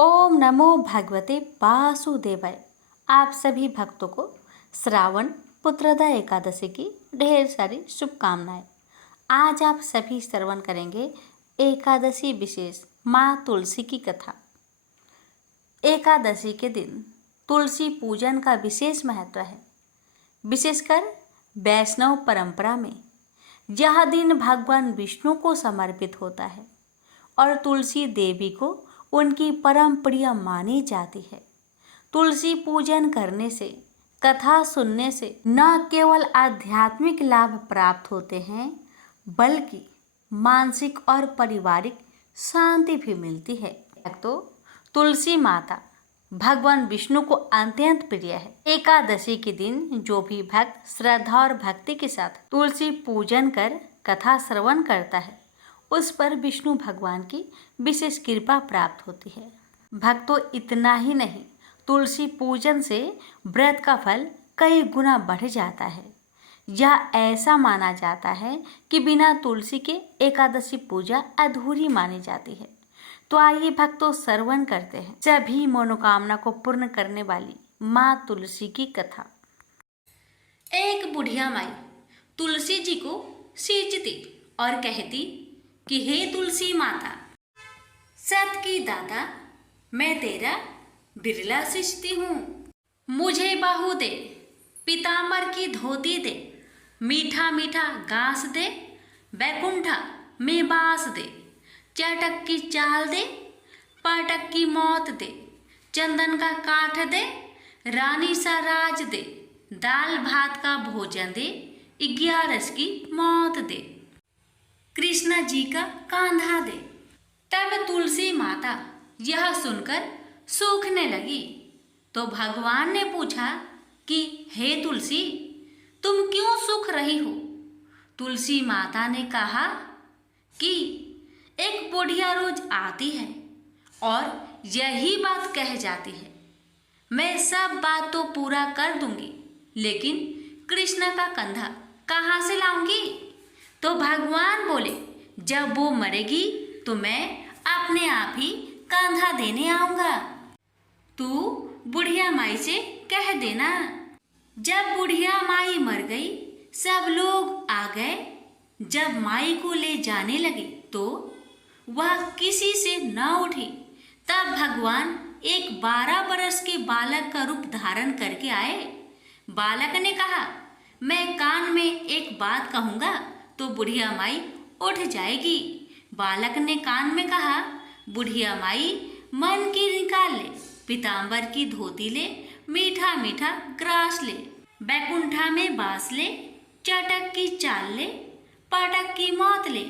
ओम नमो भगवते वासुदेवाय। आप सभी भक्तों को श्रावण पुत्रदा एकादशी की ढेर सारी शुभकामनाएं। आज आप सभी श्रवण करेंगे एकादशी विशेष माँ तुलसी की कथा। एकादशी के दिन तुलसी पूजन का विशेष महत्व है। विशेषकर वैष्णव परंपरा में यह दिन भगवान विष्णु को समर्पित होता है और तुलसी देवी को उनकी परम प्रिय मानी जाती है। तुलसी पूजन करने से, कथा सुनने से न केवल आध्यात्मिक लाभ प्राप्त होते हैं बल्कि मानसिक और पारिवारिक शांति भी मिलती है। तो तुलसी माता भगवान विष्णु को अत्यंत प्रिय है। एकादशी के दिन जो भी भक्त श्रद्धा और भक्ति के साथ तुलसी पूजन कर कथा श्रवण करता है उस पर विष्णु भगवान की विशेष कृपा प्राप्त होती है। भक्तों, इतना ही नहीं, तुलसी पूजन से व्रत का फल कई गुना बढ़ जाता है। यह ऐसा माना जाता है कि बिना तुलसी के एकादशी पूजा अधूरी मानी जाती है। तो आइए भक्तों, श्रवण करते हैं सभी मनोकामना को पूर्ण करने वाली माँ तुलसी की कथा। एक बुढ़िया माई तुलसी जी को सींचती और कहती कि हे तुलसी माता, सत की दाता, मैं तेरा बिरला सींचती हूँ। मुझे बहू दे, पीतांबर की धोती दे, मीठा मीठा घास दे, बैकुंठा में बास दे, चटक की चाल दे, पाटक की मौत दे, चंदन का काठ दे, रानी सा राज दे, दाल भात का भोजन दे, 11 की मौत दे, कृष्णा जी का कांधा दे। तब तुलसी माता यह सुनकर सूखने लगी तो भगवान ने पूछा कि हे तुलसी, तुम क्यों सूख रही हो? तुलसी माता ने कहा कि एक बुढ़िया रोज आती है और यही बात कह जाती है, मैं सब बात तो पूरा कर दूंगी, लेकिन कृष्ण का कंधा कहाँ से लाऊंगी? तो भगवान बोले, जब वो मरेगी तो मैं अपने आप ही कंधा देने आऊंगा। तू बुढ़िया माई से कह देना। जब बुढ़िया माई मर गई, सब लोग आ गए। जब माई को ले जाने लगे तो वह किसी से न उठी। तब भगवान एक 12 बरस के बालक का रूप धारण करके आए। बालक ने कहा, मैं कान में एक बात कहूँगा तो बुढ़िया माई उठ जाएगी। बालक ने कान में कहा, बुढ़िया माई मन की निकाल ले, पीतांबर की धोती ले, मीठा मीठा ग्रास ले, बैकुंठा में बास ले, चटक की चाल ले, पाटक की मौत ले,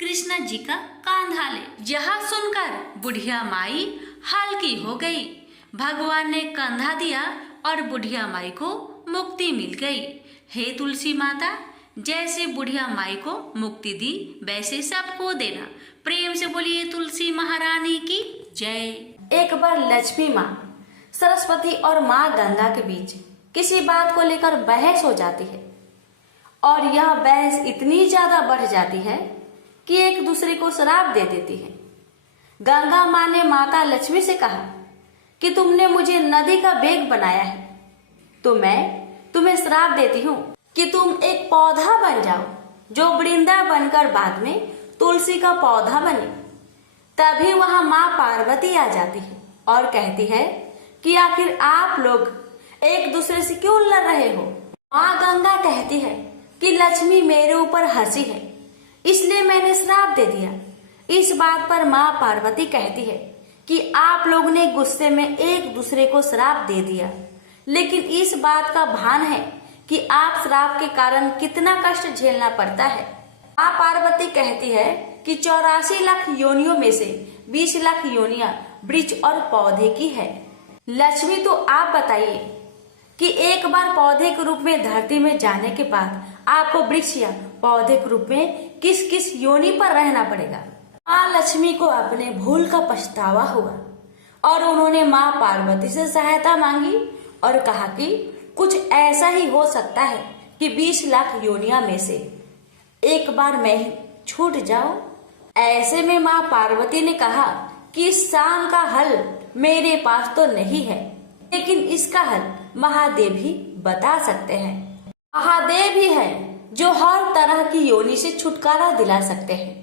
कृष्णा जी का कांधा ले। यह सुनकर बुढ़िया माई हल्की हो गई। भगवान ने कंधा दिया और बुढ़िया माई को मुक्ति मिल गई। हे तुलसी माता, जैसे बुढ़िया माई को मुक्ति दी वैसे सबको देना। प्रेम से बोलिए तुलसी महारानी की जय। एक बार लक्ष्मी माँ सरस्वती और माँ गंगा के बीच किसी बात को लेकर बहस हो जाती है और यह बहस इतनी ज्यादा बढ़ जाती है कि एक दूसरे को श्राप दे देती है। गंगा माँ ने माता लक्ष्मी से कहा कि तुमने मुझे नदी का वेग बनाया है, तो मैं तुम्हें श्राप देती हूँ कि तुम एक पौधा बन जाओ जो वृंदा बनकर बाद में तुलसी का पौधा बने। तभी वहां माँ पार्वती आ जाती है और कहती है कि आखिर आप लोग एक दूसरे से क्यों लड़ रहे हो? माँ गंगा कहती है कि लक्ष्मी मेरे ऊपर हंसी है, इसलिए मैंने श्राप दे दिया। इस बात पर माँ पार्वती कहती है कि आप लोग ने गुस्से में एक दूसरे को श्राप दे दिया, लेकिन इस बात का भान है कि आप श्राप के कारण कितना कष्ट झेलना पड़ता है। माँ पार्वती कहती है कि 84 लाख योनियों में से 20 लाख योनियां वृक्ष और पौधे की है। लक्ष्मी, तो आप बताइए कि एक बार पौधे के रूप में धरती में जाने के बाद आपको वृक्ष या पौधे के रूप में किस किस योनि पर रहना पड़ेगा? माँ लक्ष्मी को अपने भूल का पछतावा हुआ और उन्होंने माँ पार्वती से सहायता मांगी और कहा कि कुछ ऐसा ही हो सकता है कि 20 लाख योनिया में से एक बार मैं छूट जाऊं। ऐसे में माँ पार्वती ने कहा कि इस शाम का हल मेरे पास तो नहीं है, लेकिन इसका हल महादेव ही बता सकते हैं। महादेव ही है जो हर तरह की योनि से छुटकारा दिला सकते हैं।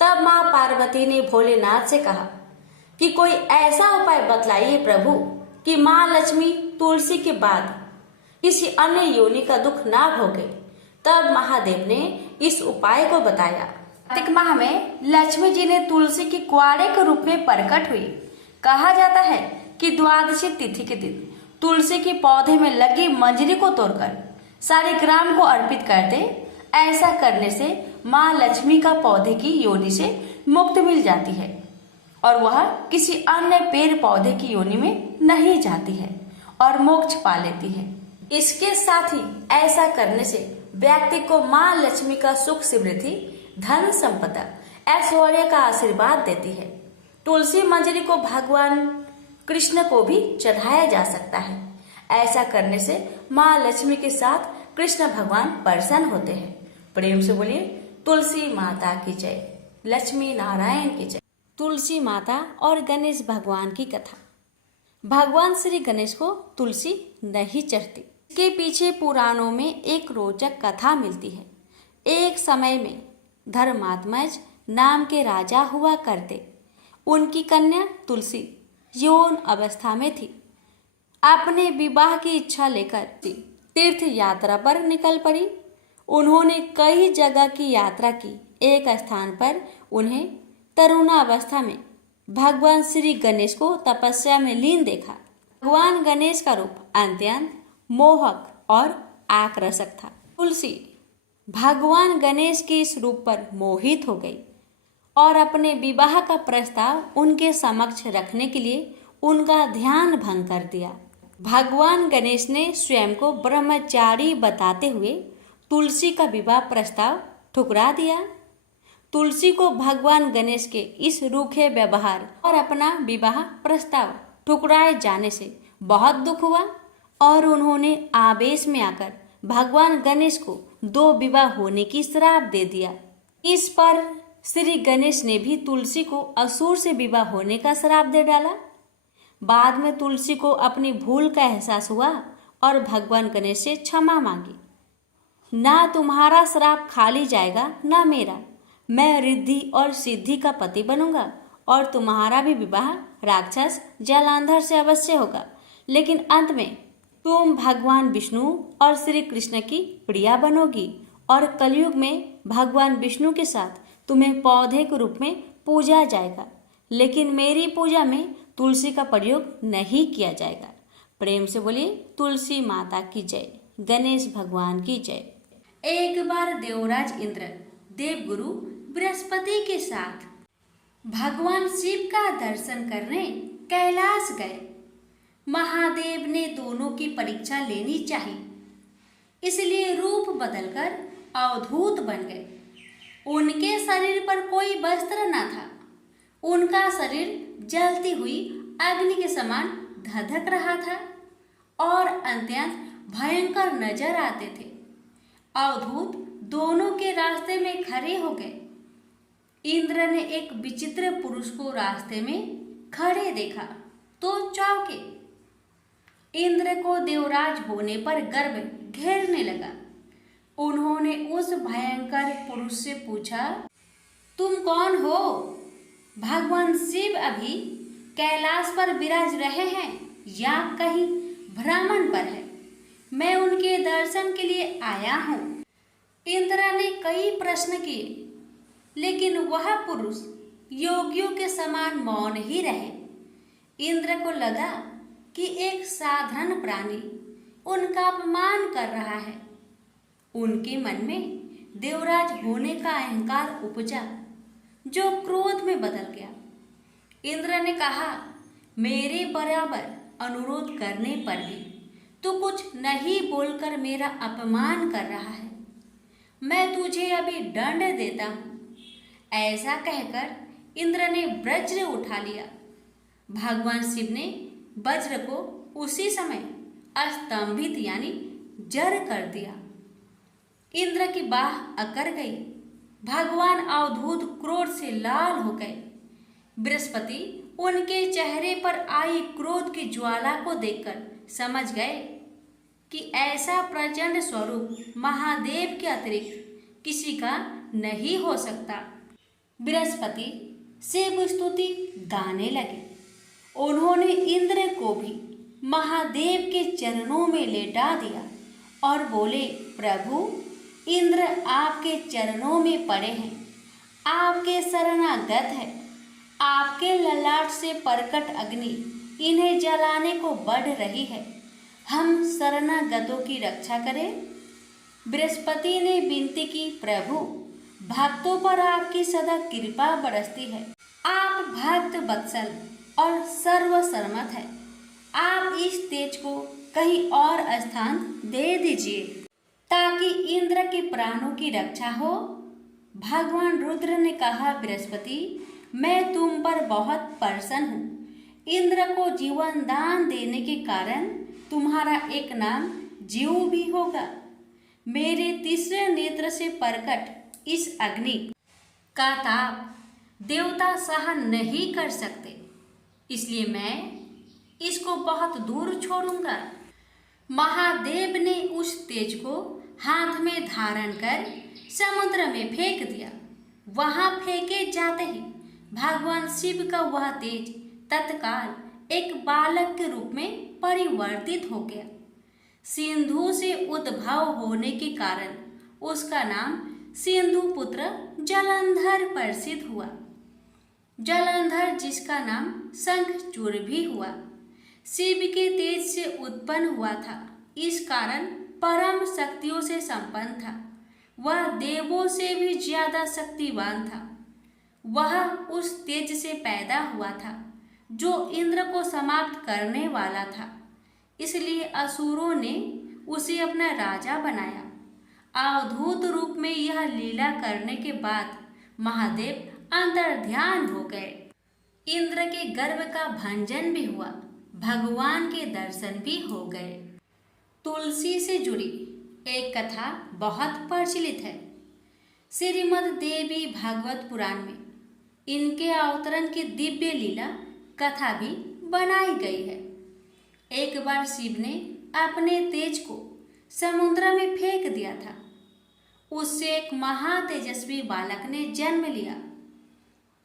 तब माँ पार्वती ने भोलेनाथ से कहा कि कोई ऐसा उपाय बतलाइए प्रभु कि माँ लक्ष्मी तुलसी के बाद किसी अन्य योनि का दुख ना भोगे। तब महादेव ने इस उपाय को बताया। कार्तिक माह में लक्ष्मी जी ने तुलसी के कुआरे के रूप में प्रकट हुई। कहा जाता है कि द्वादशी तिथि के दिन तुलसी के पौधे में लगी मंजरी को तोड़कर शालिग्राम को अर्पित कर दे। ऐसा करने से माँ लक्ष्मी का पौधे की योनि से मुक्ति मिल जाती है और वह किसी अन्य पेड़ पौधे की योनि में नहीं जाती है और मोक्ष पा लेती है। इसके साथ ही ऐसा करने से व्यक्ति को माँ लक्ष्मी का सुख समृद्धि, धन संपदा, ऐश्वर्य का आशीर्वाद देती है। तुलसी मंजरी को भगवान कृष्ण को भी चढ़ाया जा सकता है। ऐसा करने से माँ लक्ष्मी के साथ कृष्ण भगवान प्रसन्न होते हैं। प्रेम से बोलिए तुलसी माता की जय, लक्ष्मी नारायण की जय। तुलसी माता और गणेश भगवान की कथा। भगवान श्री गणेश को तुलसी नहीं चढ़ती। इसके पीछे पुराणों में एक रोचक कथा मिलती है। एक समय में धर्मात्मज नाम के राजा हुआ करते। उनकी कन्या तुलसी यौन अवस्था में थी। अपने विवाह की इच्छा लेकर तीर्थ यात्रा पर निकल पड़ी। उन्होंने कई जगह की यात्रा की। एक स्थान पर उन्हें तरुणावस्था में भगवान श्री गणेश को तपस्या में लीन देखा। भगवान गणेश का रूप अत्यंत मोहक और आकर्षक था। तुलसी भगवान गणेश के इस रूप पर मोहित हो गई और अपने विवाह का प्रस्ताव उनके समक्ष रखने के लिए उनका ध्यान भंग कर दिया। भगवान गणेश ने स्वयं को ब्रह्मचारी बताते हुए तुलसी का विवाह प्रस्ताव ठुकरा दिया। तुलसी को भगवान गणेश के इस रूखे व्यवहार और अपना विवाह प्रस्ताव ठुकराए जाने से बहुत दुख हुआ और उन्होंने आवेश में आकर भगवान गणेश को 2 विवाह होने की श्राप दे दिया। इस पर श्री गणेश ने भी तुलसी को असुर से विवाह होने का श्राप दे डाला। बाद में तुलसी को अपनी भूल का एहसास हुआ और भगवान गणेश से क्षमा मांगी। ना तुम्हारा श्राप खाली जाएगा ना मेरा। मैं रिद्धि और सिद्धि का पति बनूंगा और तुम्हारा भी विवाह राक्षस जलांधर से अवश्य होगा। लेकिन अंत में तुम भगवान विष्णु और श्री कृष्ण की प्रिया बनोगी और कलयुग में भगवान विष्णु के साथ तुम्हें पौधे के रूप में पूजा जाएगा। लेकिन मेरी पूजा में तुलसी का प्रयोग नहीं किया जाएगा। प्रेम से बोलिए तुलसी माता की जय, गणेश भगवान की जय। एक बार देवराज इंद्र देवगुरु बृहस्पति के साथ भगवान शिव का दर्शन करने कैलाश गए। महादेव ने दोनों की परीक्षा लेनी चाहिए, इसलिए रूप बदलकर अवधूत बन गए। उनके शरीर पर कोई वस्त्र न था। उनका शरीर जलती हुई अग्नि के समान धधक रहा था और अत्यंत भयंकर नजर आते थे। अवधूत दोनों के रास्ते में खड़े हो गए। इंद्र ने एक विचित्र पुरुष को रास्ते में खड़े देखा तो चौंके। इंद्र को देवराज होने पर गर्व घेरने लगा। उन्होंने उस भयंकर पुरुष से पूछा, तुम कौन हो? भगवान शिव अभी कैलाश पर विराज रहे हैं या कहीं भ्रमण पर है? मैं उनके दर्शन के लिए आया हूँ। इंद्र ने कई प्रश्न किए, लेकिन वह पुरुष योगियों के समान मौन ही रहे। इंद्र को लगा कि एक साधारण प्राणी उनका अपमान कर रहा है। उनके मन में देवराज होने का अहंकार उपजा, जो क्रोध में बदल गया। इंद्र ने कहा, मेरे बराबर अनुरोध करने पर भी तू कुछ नहीं बोलकर मेरा अपमान कर रहा है। मैं तुझे अभी दंड देता हूँ। ऐसा कहकर इंद्र ने वज्र उठा लिया। भगवान शिव ने वज्र को उसी समय स्तंभित यानी जड़ कर दिया। इंद्र की बाह अकड़ गई। भगवान अवधूत क्रोध से लाल हो गए। बृहस्पति उनके चेहरे पर आई क्रोध की ज्वाला को देखकर समझ गए कि ऐसा प्रचंड स्वरूप महादेव के अतिरिक्त किसी का नहीं हो सकता। बृहस्पति शिव स्तुति गाने लगे। उन्होंने इंद्र को भी महादेव के चरणों में लेटा दिया और बोले, प्रभु, इंद्र आपके चरणों में पड़े हैं, आपके शरणागत है। आपके ललाट से प्रकट अग्नि इन्हें जलाने को बढ़ रही है। हम शरणागतों की रक्षा करें। बृहस्पति ने विनती की, प्रभु, भक्तों पर आपकी सदा कृपा बरसती है। आप भक्त वत्सल और सर्वसम्मत है। आप इस तेज को कहीं और स्थान दे दीजिए ताकि इंद्र के प्राणों की रक्षा हो। भगवान रुद्र ने कहा, बृहस्पति, मैं तुम पर बहुत प्रसन्न हूँ। इंद्र को जीवन दान देने के कारण तुम्हारा एक नाम जीव भी होगा। मेरे तीसरे नेत्र से प्रकट इस अग्नि का ताप देवता सहन नहीं कर सकते, इसलिए मैं इसको बहुत दूर छोड़ूंगा। महादेव ने उस तेज को हाथ में धारण कर समुद्र में फेंक दिया। वहां फेंके जाते ही भगवान शिव का वह तेज तत्काल एक बालक के रूप में परिवर्तित हो गया। सिंधु से उद्भव होने के कारण उसका नाम सिंधु पुत्र जलंधर प्रसिद्ध हुआ। जलंधर जिसका नाम शंखचूड़ भी हुआ, शिव के तेज से उत्पन्न हुआ था। इस कारण परम शक्तियों से संपन्न था। वह देवों से भी ज्यादा शक्तिवान था। वह उस तेज से पैदा हुआ था जो इंद्र को समाप्त करने वाला था। इसलिए असुरों ने उसे अपना राजा बनाया। अवधूत रूप में यह लीला करने के बाद महादेव अंतर्ध्यान हो गए। इंद्र के गर्भ का भंजन भी हुआ, भगवान के दर्शन भी हो गए। तुलसी से जुड़ी एक कथा बहुत प्रचलित है। श्रीमद् देवी भागवत पुराण में इनके अवतरण की दिव्य लीला कथा भी बनाई गई है। एक बार शिव ने अपने तेज को समुद्र में फेंक दिया था। उससे एक महातेजस्वी बालक ने जन्म लिया।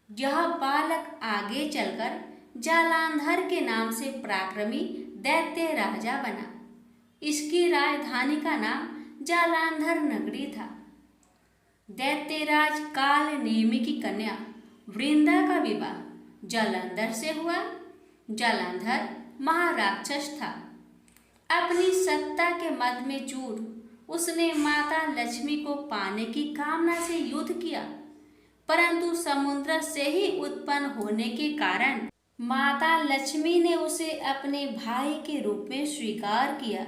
यह बालक आगे चलकर जालांधर के नाम से पराक्रमी दैत्य राजा बना। इसकी राजधानी का नाम जालांधर नगरी था। दैत्यराज काल नेमि की कन्या वृंदा का विवाह जालंधर से हुआ। जालंधर महाराक्षस था। अपनी सत्ता के मद में चूर उसने माता लक्ष्मी को पाने की कामना से युद्ध किया, परंतु समुद्र से ही उत्पन्न होने के कारण माता लक्ष्मी ने उसे अपने भाई के रूप में स्वीकार किया।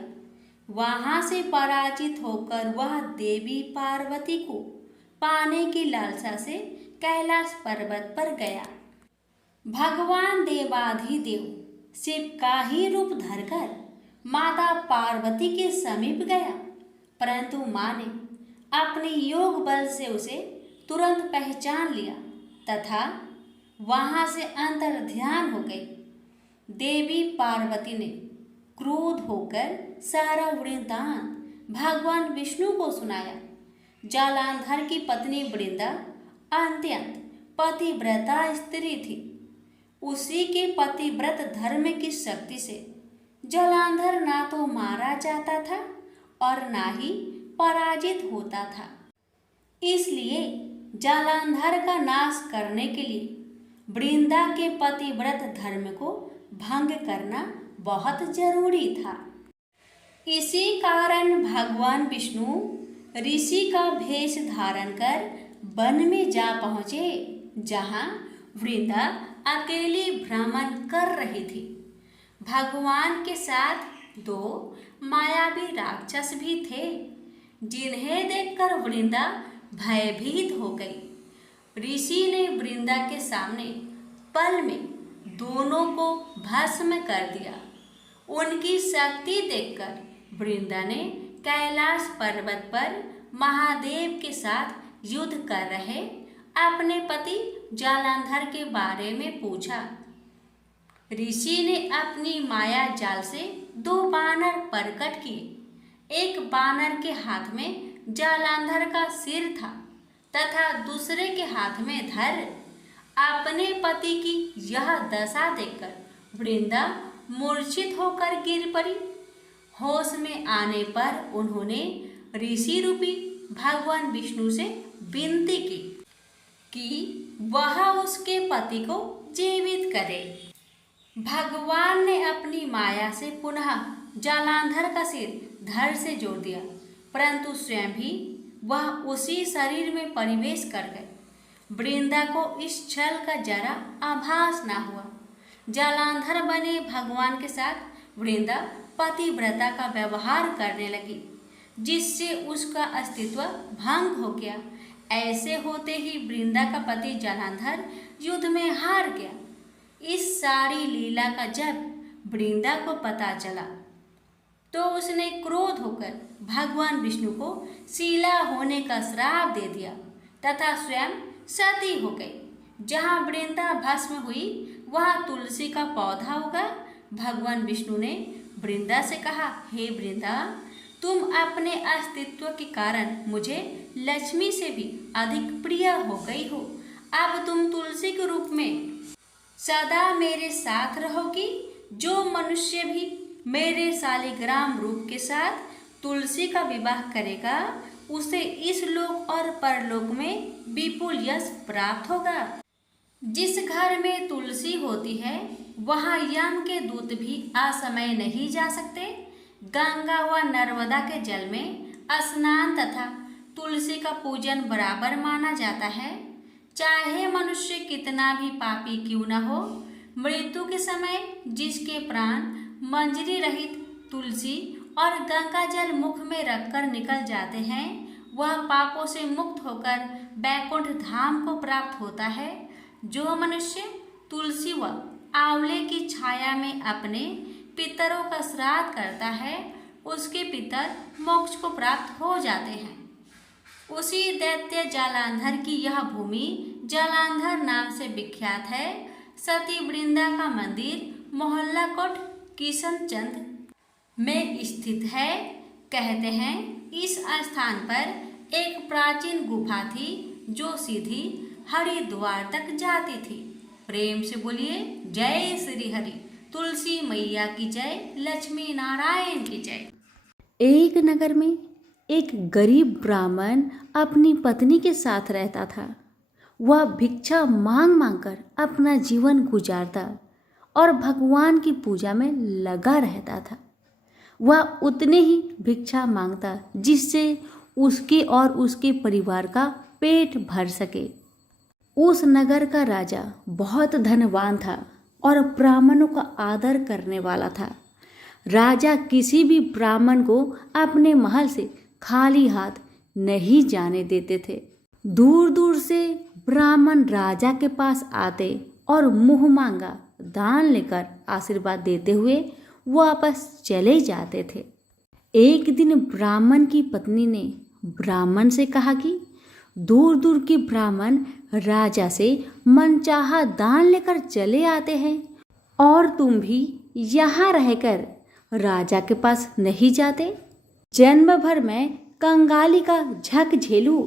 वहां से पराजित होकर वह देवी पार्वती को पाने की लालसा से कैलाश पर्वत पर गया। भगवान देवाधिदेव शिव का ही रूप धरकर माता पार्वती के समीप गया, परंतु मां ने अपने योग बल से उसे तुरंत पहचान लिया तथा वहां से अंतर्ध्यान हो गई। देवी पार्वती ने क्रोध होकर सारा वृत्तांत भगवान विष्णु को सुनाया। जालांधर की पत्नी वृंदा अत्यंत पतिव्रता स्त्री थी। उसी के पतिव्रत धर्म की शक्ति से जालांधर ना तो मारा जाता था और ना ही पराजित होता था। इसलिए जालांधर का नाश करने के लिए वृंदा के पतिव्रत धर्म को भंग करना बहुत जरूरी था। इसी कारण भगवान विष्णु ऋषि का भेष धारण कर वन में जा पहुँचे, जहाँ वृंदा अकेली भ्रमण कर रही थी। भगवान के साथ दो मायावी राक्षस भी थे, जिन्हें देखकर वृंदा भयभीत हो गई। ऋषि ने वृंदा के सामने पल में दोनों को भस्म कर दिया। उनकी शक्ति देखकर वृंदा ने कैलाश पर्वत पर महादेव के साथ युद्ध कर रहे अपने पति जालंधर के बारे में पूछा। ऋषि ने अपनी माया जाल से 2 बानर प्रकट किए। एक बानर के हाथ में जालंधर का सिर था तथा दूसरे के हाथ में धर। अपने पति की यह दशा देखकर वृंदा मूर्छित होकर गिर पड़ी। होश में आने पर उन्होंने ऋषि रूपी भगवान विष्णु से विनती की कि वह उसके पति को जीवित करे। भगवान ने अपनी माया से पुनः जालंधर का सिर धड़ से जोड़ दिया, परंतु स्वयं भी वह उसी शरीर में प्रवेश कर गए। वृंदा को इस छल का जरा आभास न हुआ। जालंधर बने भगवान के साथ वृंदा पतिव्रता का व्यवहार करने लगी, जिससे उसका अस्तित्व भंग हो गया। ऐसे होते ही वृंदा का पति जालंधर युद्ध में हार गया। इस सारी लीला का जब वृंदा को पता चला तो उसने क्रोध होकर भगवान विष्णु को शीला होने का श्राप दे दिया तथा स्वयं सती हो गई। जहाँ वृंदा भस्म हुई वहाँ तुलसी का पौधा उगा। भगवान विष्णु ने वृंदा से कहा, हे वृंदा, तुम अपने अस्तित्व के कारण मुझे लक्ष्मी से भी अधिक प्रिय हो गई हो। अब तुम तुलसी के रूप में सदा मेरे साथ रहोगी। जो मनुष्य भी मेरे शालिग्राम रूप के साथ तुलसी का विवाह करेगा उसे इस लोक और परलोक में विपुल यश प्राप्त होगा। जिस घर में तुलसी होती है वहाँ यम के दूत भी असमय नहीं जा सकते। गंगा व नर्मदा के जल में स्नान तथा तुलसी का पूजन बराबर माना जाता है। चाहे मनुष्य कितना भी पापी क्यों न हो, मृत्यु के समय जिसके प्राण मंजरी रहित तुलसी और गंगा जल मुख में रखकर निकल जाते हैं, वह पापों से मुक्त होकर बैकुंठ धाम को प्राप्त होता है। जो मनुष्य तुलसी व आंवले की छाया में अपने पितरों का श्राद्ध करता है उसके पितर मोक्ष को प्राप्त हो जाते हैं। उसी दैत्य जालंधर की यह भूमि जालंधर नाम से विख्यात है। सती वृंदा का मंदिर मोहल्ला कोट किशनचंद में स्थित है। कहते हैं इस स्थान पर एक प्राचीन गुफा थी जो सीधी हरिद्वार तक जाती थी। प्रेम से बोलिए जय श्री हरि। तुलसी मैया की जय, लक्ष्मी नारायण की जय। एक नगर में एक गरीब ब्राह्मण अपनी पत्नी के साथ रहता था। वह भिक्षा मांग मांग कर अपना जीवन गुजारता और भगवान की पूजा में लगा रहता था। वह उतने ही भिक्षा मांगता जिससे उसके और उसके परिवार का पेट भर सके। उस नगर का राजा बहुत धनवान था और ब्राह्मणों का आदर करने वाला था। राजा किसी भी ब्राह्मण को अपने महल से खाली हाथ नहीं जाने देते थे। दूर दूर से ब्राह्मण राजा के पास आते और मुंह मांगा दान लेकर आशीर्वाद देते हुए वापस चले जाते थे। एक दिन ब्राह्मण की पत्नी ने ब्राह्मण से कहा कि दूर दूर के ब्राह्मण राजा से मनचाहा दान लेकर चले आते हैं और तुम भी यहाँ रहकर राजा के पास नहीं जाते। जन्म भर मैं कंगाली का झक झेलूं,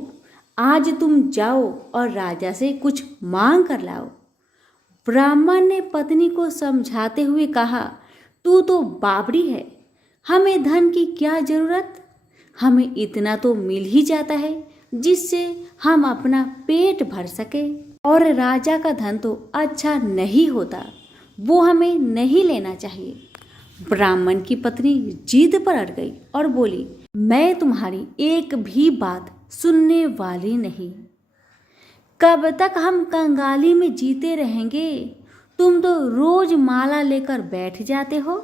आज तुम जाओ और राजा से कुछ मांग कर लाओ। ब्राह्मण ने पत्नी को समझाते हुए कहा, तू तो बावड़ी है, हमें धन की क्या जरूरत, हमें इतना तो मिल ही जाता है जिससे हम अपना पेट भर सके। और राजा का धन तो अच्छा नहीं होता, वो हमें नहीं लेना चाहिए। ब्राह्मण की पत्नी जिद पर अड़ गई और बोली, मैं तुम्हारी एक भी बात सुनने वाली नहीं। कब तक हम कंगाली में जीते रहेंगे? तुम तो रोज माला लेकर बैठ जाते हो।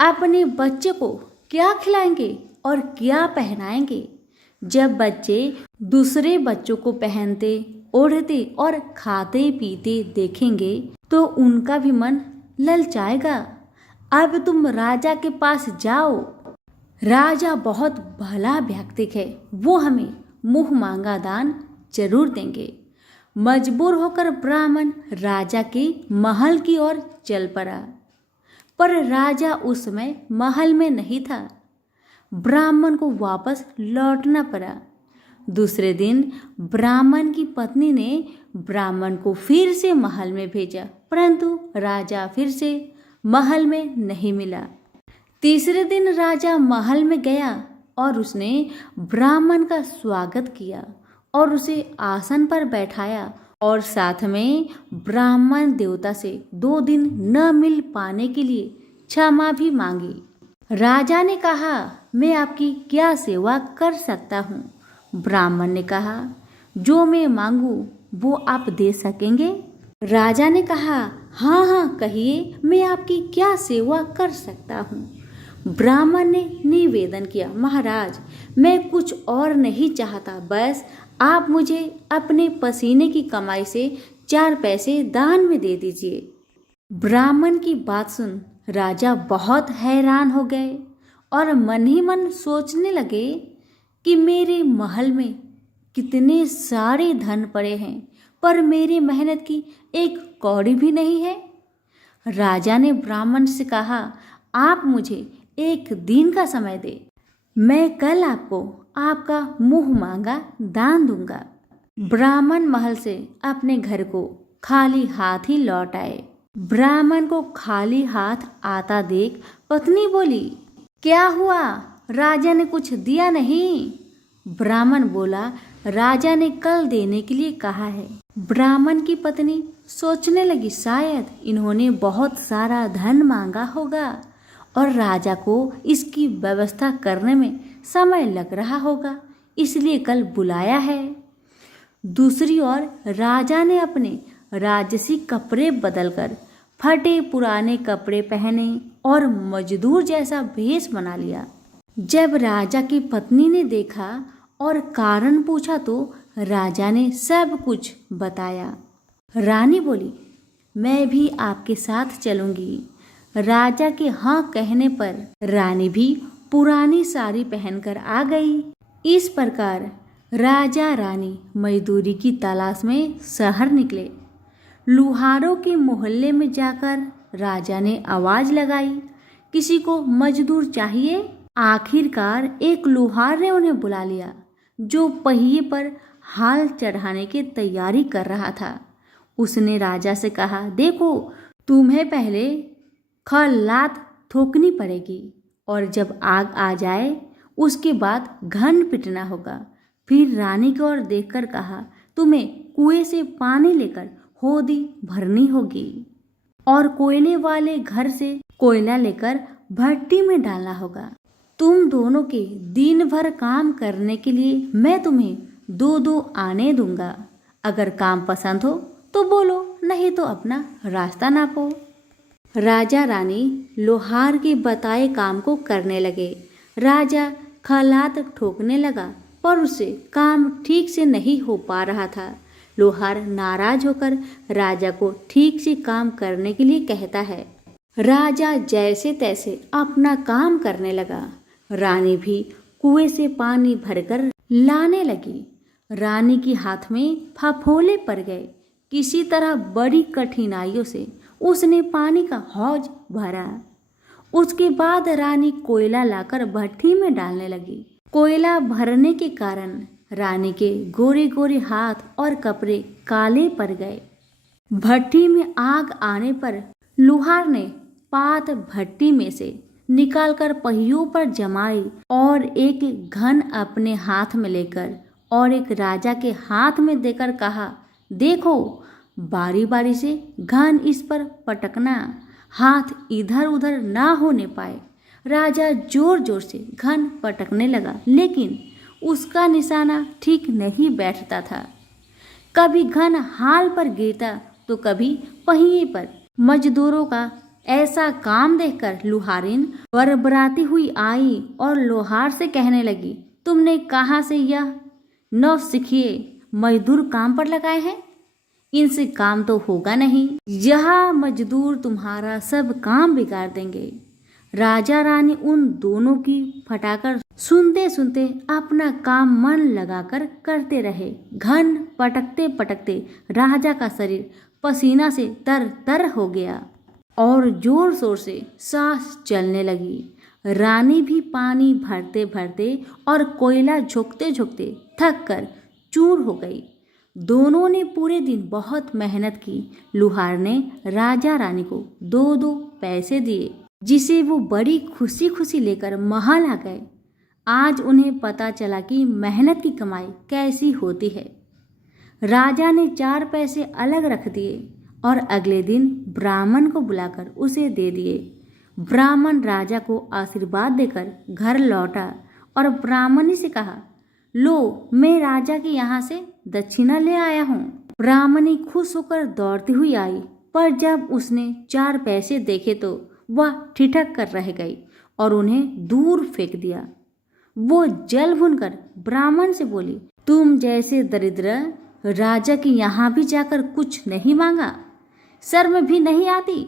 अपने बच्चे को क्या खिलाएंगे और क्या पहनाएंगे? जब बच्चे दूसरे बच्चों को पहनते, ओढ़ते और खाते पीते देखेंगे तो उनका भी मन ललचाएगा। अब तुम राजा के पास जाओ। राजा बहुत भला व्यक्ति है, वो हमें मुंह मांगा दान जरूर देंगे। मजबूर होकर ब्राह्मण राजा के महल की ओर चल पड़ा, पर राजा उस समय महल में नहीं था। ब्राह्मण को वापस लौटना पड़ा। दूसरे दिन ब्राह्मण की पत्नी ने ब्राह्मण को फिर से महल में भेजा, परंतु राजा फिर से महल में नहीं मिला। तीसरे दिन राजा महल में गया और उसने ब्राह्मण का स्वागत किया और उसे आसन पर बैठाया और साथ में ब्राह्मण देवता से 2 दिन न मिल पाने के लिए क्षमा भी मांगी। राजा ने कहा, मैं आपकी क्या सेवा कर सकता हूँ? ब्राह्मण ने कहा, जो मैं मांगू वो आप दे सकेंगे? राजा ने कहा, हाँ हाँ कहिए, मैं आपकी क्या सेवा कर सकता हूँ? ब्राह्मण ने निवेदन किया, महाराज मैं कुछ और नहीं चाहता, बस आप मुझे अपने पसीने की कमाई से 4 पैसे दान में दे दीजिए। ब्राह्मण की बात सुन राजा बहुत हैरान हो गए और मन ही मन सोचने लगे कि मेरे महल में कितने सारे धन पड़े हैं, पर मेरी मेहनत की 1 कौड़ी भी नहीं है। राजा ने ब्राह्मण से कहा, आप मुझे 1 दिन का समय दे, मैं कल आपको आपका मुंह मांगा दान दूंगा। ब्राह्मण महल से अपने घर को खाली हाथ ही लौट आए। ब्राह्मण को खाली हाथ आता देख पत्नी बोली, क्या हुआ, राजा ने कुछ दिया नहीं? ब्राह्मण बोला, राजा ने कल देने के लिए कहा है। ब्राह्मण की पत्नी सोचने लगी, शायद इन्होंने बहुत सारा धन मांगा होगा और राजा को इसकी व्यवस्था करने में समय लग रहा होगा, इसलिए कल बुलाया है। दूसरी ओर राजा ने अपने राजसी कपड़े बदलकर फटे पुराने कपड़े पहने और मजदूर जैसा भेष बना लिया। जब राजा की पत्नी ने देखा और कारण पूछा तो राजा ने सब कुछ बताया। रानी बोली, मैं भी आपके साथ चलूंगी। राजा के हाँ कहने पर रानी भी पुरानी साड़ी पहनकर आ गई। इस प्रकार राजा रानी मजदूरी की तलाश में शहर निकले। लुहारों के मोहल्ले में जाकर राजा ने आवाज लगाई, किसी को मजदूर चाहिए? आखिरकार एक लुहार ने उन्हें बुला लिया, जो पहिए पर हाल चढ़ाने की तैयारी कर रहा था। उसने राजा से कहा, देखो तुम्हें पहले खलात ठोकनी पड़ेगी और जब आग आ जाए उसके बाद घन पिटना होगा। फिर रानी की ओर देखकर कहा, तुम्हें कुएं से पानी लेकर होदी भरनी होगी और कोयले वाले घर से कोयला लेकर भट्टी में डालना होगा। तुम दोनों के दिन भर काम करने के लिए मैं तुम्हें 2-2 आने दूंगा। अगर काम पसंद हो तो बोलो, नहीं तो अपना रास्ता नापो। राजा रानी लोहार के बताए काम को करने लगे। राजा खलात ठोकने लगा, पर उसे काम ठीक से नहीं हो पा रहा था। लोहार नाराज होकर राजा को ठीक से काम करने के लिए कहता है। राजा जैसे तैसे अपना काम करने लगा। रानी भी कुएं से पानी भरकर लाने लगी। रानी के हाथ में फफोले पड़ गए। किसी तरह बड़ी कठिनाइयों से उसने पानी का हौज भरा। उसके बाद रानी कोयला लाकर भट्टी में डालने लगी। कोयला भरने के कारण रानी के गोरे गोरे हाथ और कपड़े काले पड़ गए। भट्टी में आग आने पर लुहार ने पात भट्टी में से निकालकर पहियों पर जमाई और एक घन अपने हाथ में लेकर और एक राजा के हाथ में देकर कहा, देखो बारी बारी से घन इस पर पटकना, हाथ इधर उधर ना होने पाए। राजा जोर जोर से घन पटकने लगा, लेकिन उसका निशाना ठीक नहीं बैठता था। कभी घन हाल पर गिरता तो कभी पहिए पर। मजदूरों का ऐसा काम देखकर लुहारिन बरबराती हुई आई और लोहार से कहने लगी, तुमने कहाँ से यह नौसिखिए मजदूर काम पर लगाए हैं? इनसे काम तो होगा नहीं। यह मजदूर तुम्हारा सब काम बिगाड़ देंगे। राजा रानी उन दोनों की फटाकर सुनते सुनते अपना काम मन लगाकर करते रहे। घन पटकते पटकते राजा का शरीर पसीना से तर तर हो गया और जोर शोर से सांस चलने लगी। रानी भी पानी भरते भरते और कोयला झोंकते झोंकते थक कर चूर हो गई। दोनों ने पूरे दिन बहुत मेहनत की। लुहार ने राजा रानी को 2-2 पैसे दिए, जिसे वो बड़ी खुशी खुशी लेकर महल आ गए। आज उन्हें पता चला कि मेहनत की कमाई कैसी होती है। राजा ने 4 पैसे अलग रख दिए और अगले दिन ब्राह्मण को बुलाकर उसे दे दिए। ब्राह्मण राजा को आशीर्वाद देकर घर लौटा और ब्राह्मणी से कहा, लो, मैं राजा के यहाँ से दक्षिणा ले आया हूँ। ब्राह्मणी खुश होकर दौड़ती हुई आई, पर जब उसने 4 पैसे देखे तो वह ठिठक कर रह गई और उन्हें दूर फेंक दिया। वो जल भूनकर ब्राह्मण से बोली, तुम जैसे दरिद्र राजा के यहाँ भी जाकर कुछ नहीं मांगा, शर्म भी नहीं आती।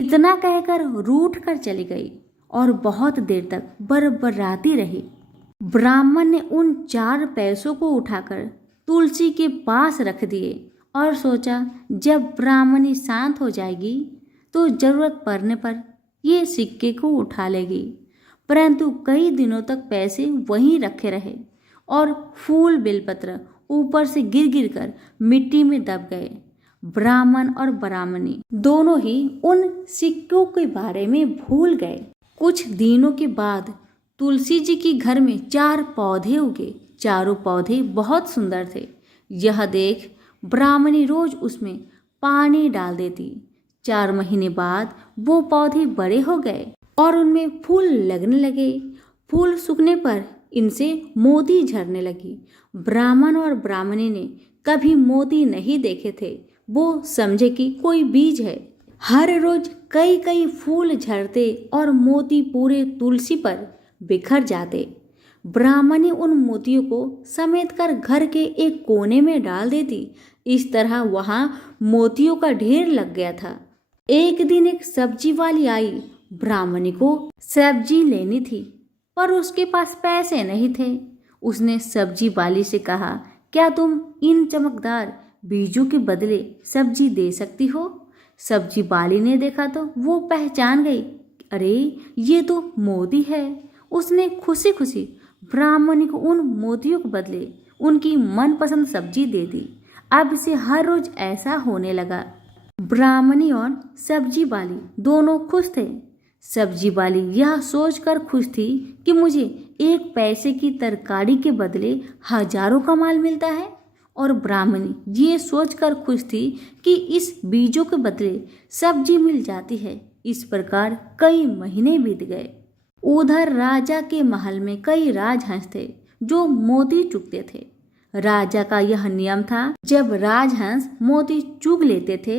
इतना कहकर रूठ कर चली गई और बहुत देर तक बरबराती रही। ब्राह्मण ने उन 4 पैसों को उठाकर तुलसी के पास रख दिए और सोचा, जब ब्राह्मणी शांत हो जाएगी तो जरूरत पड़ने पर ये सिक्के को उठा लेगी। परंतु कई दिनों तक पैसे वहीं रखे रहे और फूल बेलपत्र ऊपर से गिर गिर कर मिट्टी में दब गए। ब्राह्मण और ब्राह्मणी दोनों ही उन सिक्कों के बारे में भूल गए। कुछ दिनों के बाद तुलसी जी के घर में 4 पौधे उगे। चारों पौधे बहुत सुंदर थे। यह देख ब्राह्मणी रोज उसमें पानी डाल देती। 4 महीने बाद वो पौधे बड़े हो गए और उनमें फूल लगने लगे। फूल सूखने पर इनसे मोती झरने लगी। ब्राह्मण और ब्राह्मणी ने कभी मोती नहीं देखे थे। वो समझे कि कोई बीज है। हर रोज कई कई फूल झरते और मोती पूरे तुलसी पर बिखर जाते। ब्राह्मणी उन मोतियों को समेट कर घर के एक कोने में डाल देती। इस तरह वहां मोतियों का ढेर लग गया था। एक दिन एक सब्जी वाली आई। ब्राह्मणी को सब्जी लेनी थी, पर उसके पास पैसे नहीं थे। उसने सब्जी वाली से कहा, क्या तुम इन चमकदार बीजों के बदले सब्जी दे सकती हो? सब्जी वाली ने देखा तो वो पहचान गई, अरे ये तो मोती है। उसने खुशी खुशी ब्राह्मणी को उन मोतियों के बदले उनकी मनपसंद सब्जी दे दी। अब से हर रोज ऐसा होने लगा। ब्राह्मणी और सब्जी वाली दोनों खुश थे। सब्जी वाली यह सोचकर खुश थी कि मुझे 1 पैसे की तरकारी के बदले हजारों का माल मिलता है, और ब्राह्मणी ये सोचकर खुश थी कि इस बीजों के बदले सब्जी मिल जाती है। इस प्रकार कई महीने बीत गए। उधर राजा के महल में कई राजहंस थे जो मोती चुगते थे। राजा का यह नियम था, जब राजहंस मोती चुग लेते थे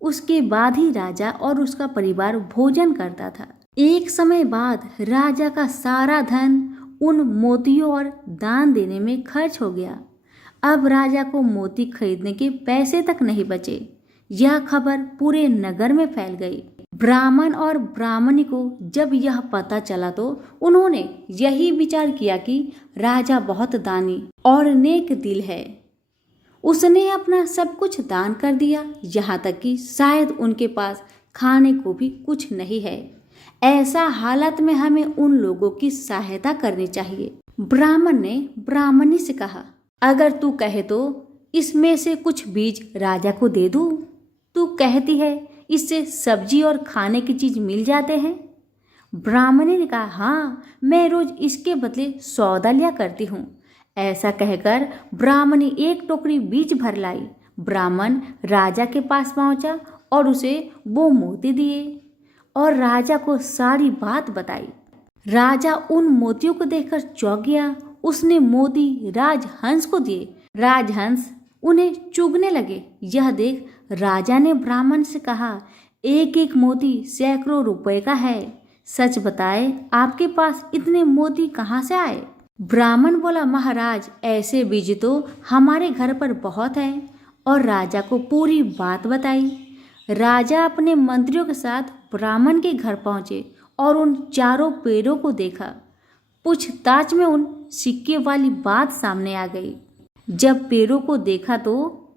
उसके बाद ही राजा और उसका परिवार भोजन करता था। एक समय बाद राजा का सारा धन उन मोतियों और दान देने में खर्च हो गया। अब राजा को मोती खरीदने के पैसे तक नहीं बचे। यह खबर पूरे नगर में फैल गई। ब्राह्मण और ब्राह्मणी को जब यह पता चला तो उन्होंने यही विचार किया कि राजा बहुत दानी और नेक दिल है। उसने अपना सब कुछ दान कर दिया, यहाँ तक कि शायद उनके पास खाने को भी कुछ नहीं है। ऐसा हालत में हमें उन लोगों की सहायता करनी चाहिए। ब्राह्मण ने ब्राह्मणी से कहा, अगर तू कहे तो इसमें से कुछ बीज राजा को दे दूं। तू कहती है इससे सब्जी और खाने की चीज मिल जाते हैं। ब्राह्मणी ने कहा, हाँ, मैं रोज इसके बदले सौदा लिया करती हूँ। ऐसा कहकर ब्राह्मणी 1 टोकरी बीज भर लाई। ब्राह्मण राजा के पास पहुंचा और उसे वो मोती दिए और राजा को सारी बात बताई। राजा उन मोतियों को देखकर चौंक गया। उसने मोती राजहंस को दिए। राजहंस उन्हें चुगने लगे। यह देख राजा ने ब्राह्मण से कहा, 1-1 मोती सैकड़ों रुपए का है। सच बताए, आपके पास इतने मोती कहाँ से आए? ब्राह्मण बोला, महाराज, ऐसे बीज तो हमारे घर पर बहुत हैं। और राजा को पूरी बात बताई। राजा अपने मंत्रियों के साथ ब्राह्मण के घर पहुंचे और उन चारों पेड़ों को देखा। पूछताछ में उन सिक्के वाली बात सामने आ गई। जब पैरों को देखा तो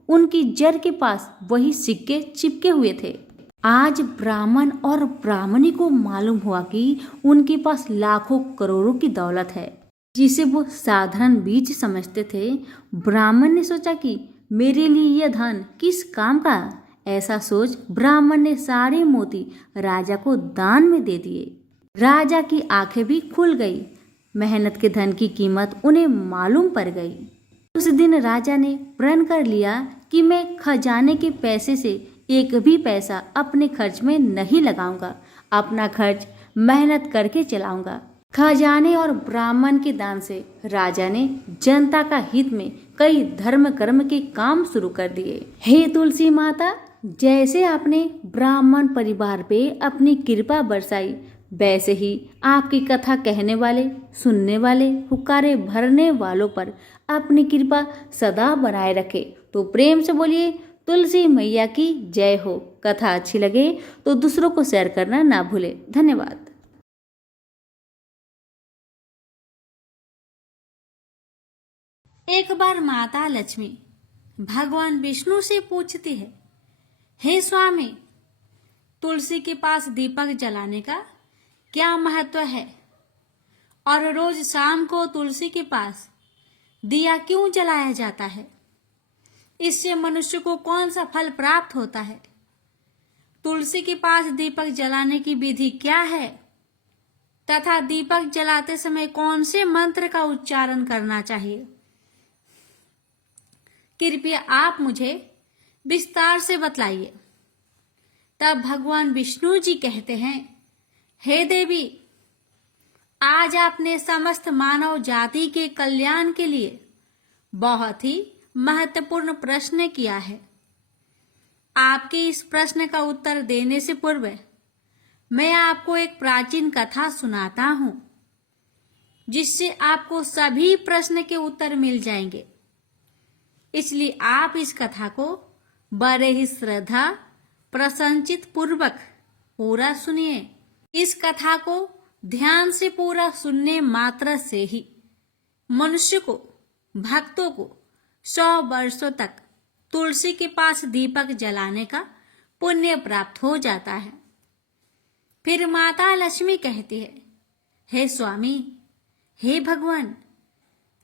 उनकी जड़ के पास वही सिक्के चिपके हुए थे। आज ब्राह्मण और ब्राह्मणी को मालूम हुआ कि उनके पास लाखों करोड़ों की दौलत है, जिसे वो साधारण बीज समझते थे। ब्राह्मण ने सोचा कि मेरे लिए यह धन किस काम का। ऐसा सोच ब्राह्मण ने सारे मोती राजा को दान में दे दिए। राजा की आंखें भी खुल गई। मेहनत के धन की कीमत उन्हें मालूम पड़ गई। उस दिन राजा ने प्रण कर लिया कि मैं खजाने के पैसे से एक भी पैसा अपने खर्च में नहीं लगाऊंगा। अपना खर्च मेहनत करके चलाऊंगा। खजाने और ब्राह्मण के दान से राजा ने जनता का हित में कई धर्म कर्म के काम शुरू कर दिए। हे तुलसी माता, जैसे आपने ब्राह्मण परिवार पे अपनी कृपा बरसाई, वैसे ही आपकी कथा कहने वाले, सुनने वाले, हुक्कारे भरने वालों पर अपनी कृपा सदा बनाए रखे। तो प्रेम से बोलिए तुलसी मैया की जय हो। कथा अच्छी लगे तो दूसरों को शेयर करना ना भूले। धन्यवाद। एक बार माता लक्ष्मी भगवान विष्णु से पूछती है, हे स्वामी, तुलसी के पास दीपक जलाने का क्या महत्व है और रोज शाम को तुलसी के पास दिया क्यों जलाया जाता है? इससे मनुष्य को कौन सा फल प्राप्त होता है? तुलसी के पास दीपक जलाने की विधि क्या है तथा दीपक जलाते समय कौन से मंत्र का उच्चारण करना चाहिए? कृपया आप मुझे विस्तार से बतलाइए। तब भगवान विष्णु जी कहते हैं, हे देवी, आज आपने समस्त मानव जाति के कल्याण के लिए बहुत ही महत्वपूर्ण प्रश्न किया है। आपके इस प्रश्न का उत्तर देने से पूर्व मैं आपको एक प्राचीन कथा सुनाता हूं, जिससे आपको सभी प्रश्न के उत्तर मिल जाएंगे। इसलिए आप इस कथा को बड़े ही श्रद्धा प्रसन्नचित पूर्वक पूरा सुनिए। इस कथा को ध्यान से पूरा सुनने मात्र से ही मनुष्य को, भक्तों को 100 वर्षों तक तुलसी के पास दीपक जलाने का पुण्य प्राप्त हो जाता है। फिर माता लक्ष्मी कहती है, हे स्वामी, हे भगवान,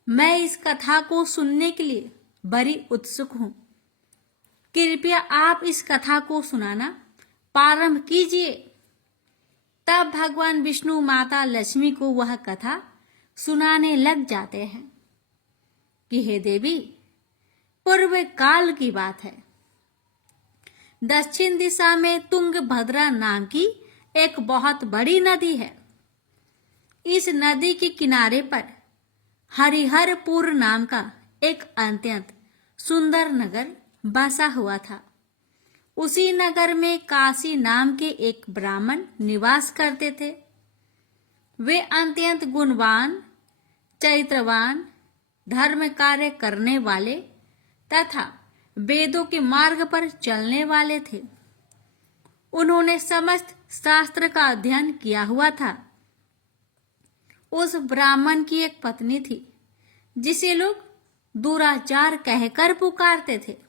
मैं इस कथा को सुनने के लिए बड़ी उत्सुक हूं। कृपया आप इस कथा को सुनाना प्रारंभ कीजिए। तब भगवान विष्णु माता लक्ष्मी को वह कथा सुनाने लग जाते हैं कि हे देवी, पूर्व काल की बात है। दक्षिण दिशा में तुंगभद्रा नाम की एक बहुत बड़ी नदी है। इस नदी के किनारे पर हरिहरपुर नाम का एक अत्यंत सुंदर नगर बसा हुआ था। उसी नगर में काशी नाम के एक ब्राह्मण निवास करते थे। वे अत्यंत गुणवान, चरित्रवान, धर्म कार्य करने वाले तथा वेदों के मार्ग पर चलने वाले थे। उन्होंने समस्त शास्त्र का अध्ययन किया हुआ था। उस ब्राह्मण की एक पत्नी थी, जिसे लोग दुराचार कहकर पुकारते थे,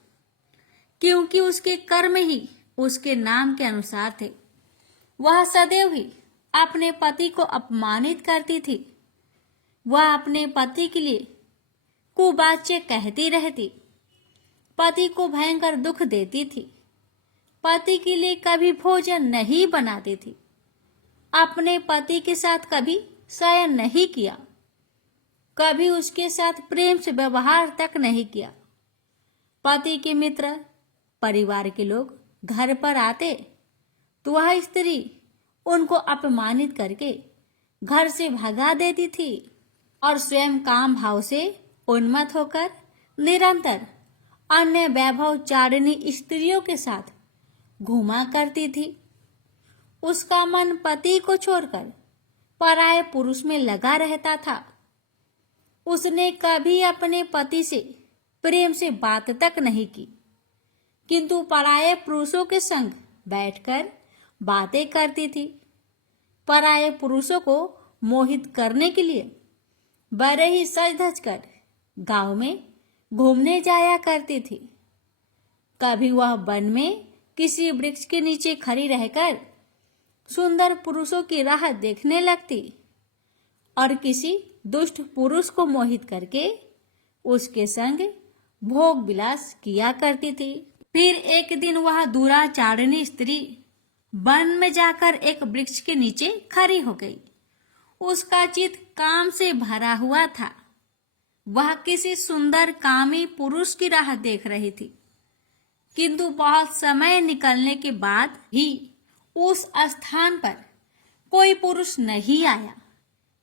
क्योंकि उसके कर्म ही उसके नाम के अनुसार थे। वह सदैव ही अपने पति को अपमानित करती थी। वह अपने पति के लिए कुवाच्य कहती रहती, पति को भयंकर दुख देती थी, पति के लिए कभी भोजन नहीं बनाती थी, अपने पति के साथ कभी शयन नहीं किया, कभी उसके साथ प्रेम से व्यवहार तक नहीं किया। पति के मित्र, परिवार के लोग घर पर आते तो वह स्त्री उनको अपमानित करके घर से भगा देती थी और स्वयं काम भाव से उन्मत्त होकर निरंतर अन्य वैभवचारिणी स्त्रियों के साथ घूमा करती थी। उसका मन पति को छोड़कर पराये पुरुष में लगा रहता था। उसने कभी अपने पति से प्रेम से बात तक नहीं की, किंतु पराये पुरुषों के संग बैठकर बातें करती थी। पराये पुरुषों को मोहित करने के लिए बड़े ही सज धज कर गांव में घूमने जाया करती थी। कभी वह वन में किसी वृक्ष के नीचे खड़ी रहकर सुंदर पुरुषों की राह देखने लगती और किसी दुष्ट पुरुष को मोहित करके उसके संग भोग विलास किया करती थी। फिर एक दिन वह दुराचारिणी स्त्री वन में जाकर एक वृक्ष के नीचे खड़ी हो गई। उसका चित्त काम से भरा हुआ था। वह किसी सुंदर कामी पुरुष की राह देख रही थी, किंतु बहुत समय निकलने के बाद भी उस स्थान पर कोई पुरुष नहीं आया।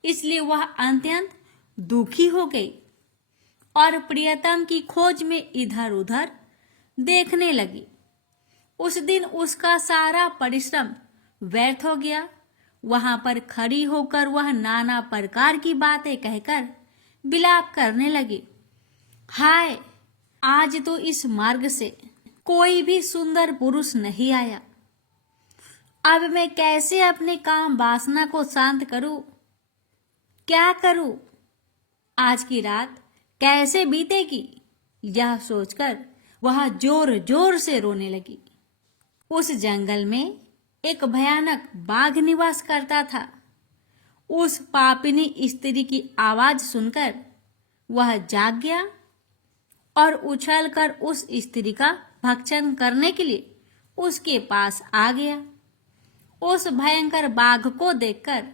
इसलिए वह अत्यंत दुखी हो गई और प्रियतम की खोज में इधर उधर देखने लगी। उस दिन उसका सारा परिश्रम व्यर्थ हो गया। वहां पर खड़ी होकर वह नाना प्रकार की बातें कहकर विलाप करने लगी। हाय, आज तो इस मार्ग से कोई भी सुंदर पुरुष नहीं आया। अब मैं कैसे अपने काम वासना को शांत करूं? क्या करूं? आज की रात कैसे बीतेगी? यह सोचकर वह जोर जोर से रोने लगी। उस जंगल में एक भयानक बाघ निवास करता था। उस पापिनी स्त्री की आवाज सुनकर वह जाग गया और उछलकर उस स्त्री का भक्षण करने के लिए उसके पास आ गया। उस भयंकर बाघ को देखकर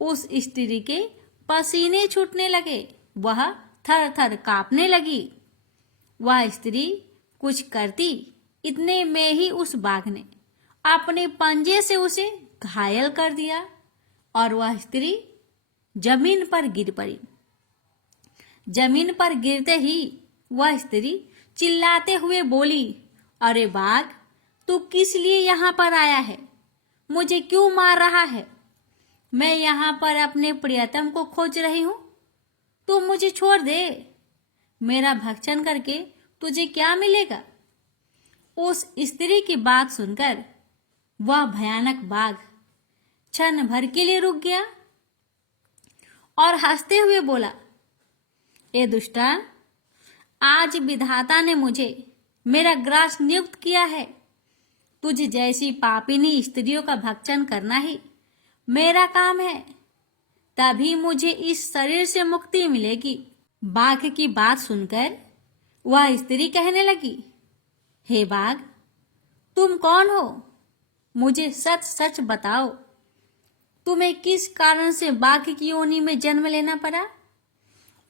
उस स्त्री के पसीने छूटने लगे। वह थर थर कांपने लगी। वह स्त्री कुछ करती, इतने में ही उस बाघ ने अपने पंजे से उसे घायल कर दिया और वह स्त्री जमीन पर गिर पड़ी। जमीन पर गिरते ही वह स्त्री चिल्लाते हुए बोली, अरे बाघ, तू किस लिए यहाँ पर आया है? मुझे क्यों मार रहा है? मैं यहाँ पर अपने प्रियतम को खोज रही हूँ। तू मुझे छोड़ दे। मेरा भक्षण करके तुझे क्या मिलेगा? उस स्त्री की बात सुनकर वह भयानक बाघ क्षण भर के लिए रुक गया और हंसते हुए बोला, ए दुष्टा, आज विधाता ने मुझे मेरा ग्रास नियुक्त किया है। तुझ जैसी पापिनी स्त्रियों का भक्षण करना ही मेरा काम है। तभी मुझे इस शरीर से मुक्ति मिलेगी। बाघ की बात सुनकर वह स्त्री कहने लगी, हे बाघ, तुम कौन हो? मुझे सच सच बताओ, तुम्हें किस कारण से बाघ की योनि में जन्म लेना पड़ा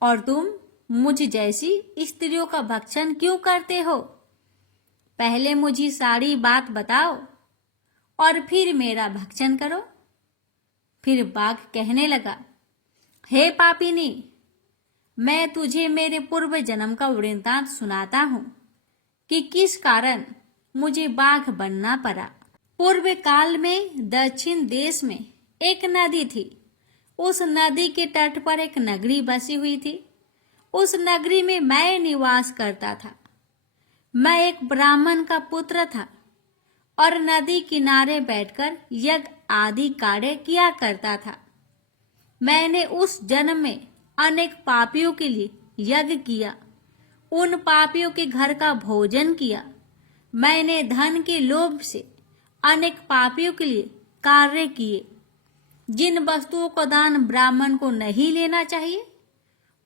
और तुम मुझ जैसी स्त्रियों का भक्षण क्यों करते हो? पहले मुझे सारी बात बताओ और फिर मेरा भक्षण करो। फिर बाघ कहने लगा, हे पापिनी, मैं तुझे मेरे पूर्व जन्म का वृत्तांत सुनाता हूँ कि किस कारण मुझे बाघ बनना पड़ा। पूर्व काल में दक्षिण देश में एक नदी थी। उस नदी के तट पर एक नगरी बसी हुई थी। उस नगरी में मैं निवास करता था। मैं एक ब्राह्मण का पुत्र था और नदी किनारे बैठकर यज्ञ आदि कार्य किया करता था। मैंने उस जन्म में अनेक पापियों के लिए यज्ञ किया। उन पापियों के घर का भोजन किया। मैंने धन के लोभ से अनेक पापियों के लिए कार्य किए। जिन वस्तुओं का दान ब्राह्मण को नहीं लेना चाहिए,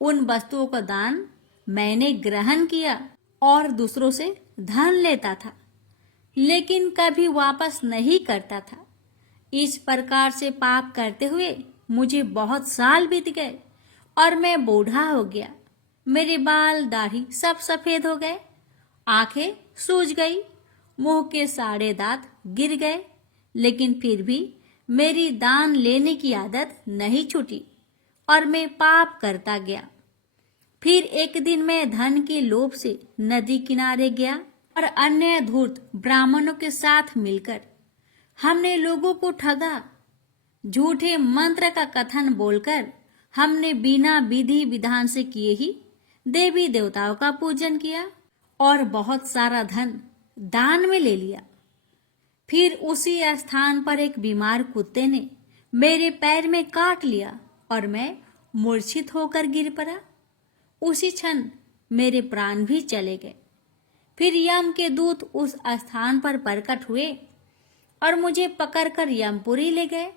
उन वस्तुओं का दान मैंने ग्रहण किया और दूसरों से धन लेता था, लेकिन कभी वापस नहीं करता था। इस प्रकार से पाप करते हुए मुझे बहुत साल बीत गए और मैं बूढ़ा हो गया। मेरे बाल दाढ़ी सब सफेद हो गए, आंखें सूज गई, मुंह के सारे दांत गिर गए, लेकिन फिर भी मेरी दान लेने की आदत नहीं छूटी और मैं पाप करता गया। फिर एक दिन मैं धन के लोभ से नदी किनारे गया और अन्य धूर्त ब्राह्मणों के साथ मिलकर हमने लोगों को ठगा। झूठे मंत्र का कथन बोलकर हमने बिना विधि विधान से किए ही देवी देवताओं का पूजन किया और बहुत सारा धन दान में ले लिया। फिर उसी स्थान पर एक बीमार कुत्ते ने मेरे पैर में काट लिया और मैं मूर्छित होकर गिर पड़ा। उसी क्षण मेरे प्राण भी चले गए। फिर यम के दूत उस स्थान पर प्रकट हुए और मुझे पकड़कर यमपुरी ले गए।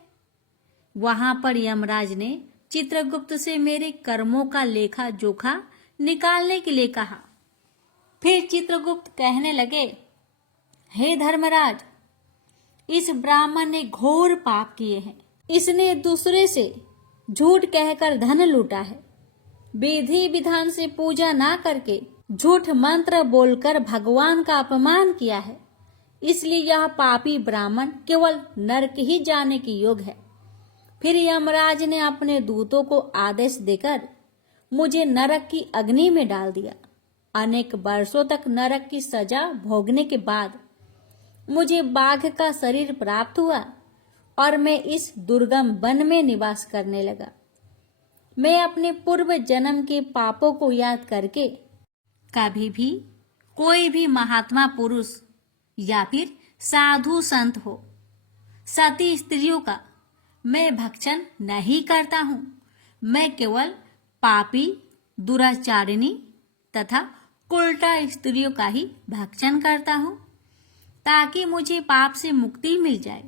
वहां पर यमराज ने चित्रगुप्त से मेरे कर्मों का लेखा जोखा निकालने के लिए कहा। फिर चित्रगुप्त कहने लगे, हे धर्मराज, इस ब्राह्मण ने घोर पाप किए हैं। इसने दूसरे से झूठ कहकर धन लूटा है। विधि विधान से पूजा ना करके झूठ मंत्र बोलकर भगवान का अपमान किया है। इसलिए यह पापी ब्राह्मण केवल नरक ही जाने के योग्य है। फिर यमराज ने अपने दूतों को आदेश देकर मुझे नरक की अग्नि में डाल दिया। अनेक वर्षों तक नरक की सजा भोगने के बाद मुझे बाघ का शरीर प्राप्त हुआ और मैं इस दुर्गम वन में निवास करने लगा। मैं अपने पूर्व जन्म के पापों को याद करके कभी भी कोई भी महात्मा पुरुष या फिर साधु संत हो, सती स्त्रियों का मैं भक्षण नहीं करता हूँ। मैं केवल पापी, दुराचारिणी तथा उल्टा स्त्रियों का ही भक्षण करता हूँ, ताकि मुझे पाप से मुक्ति मिल जाए।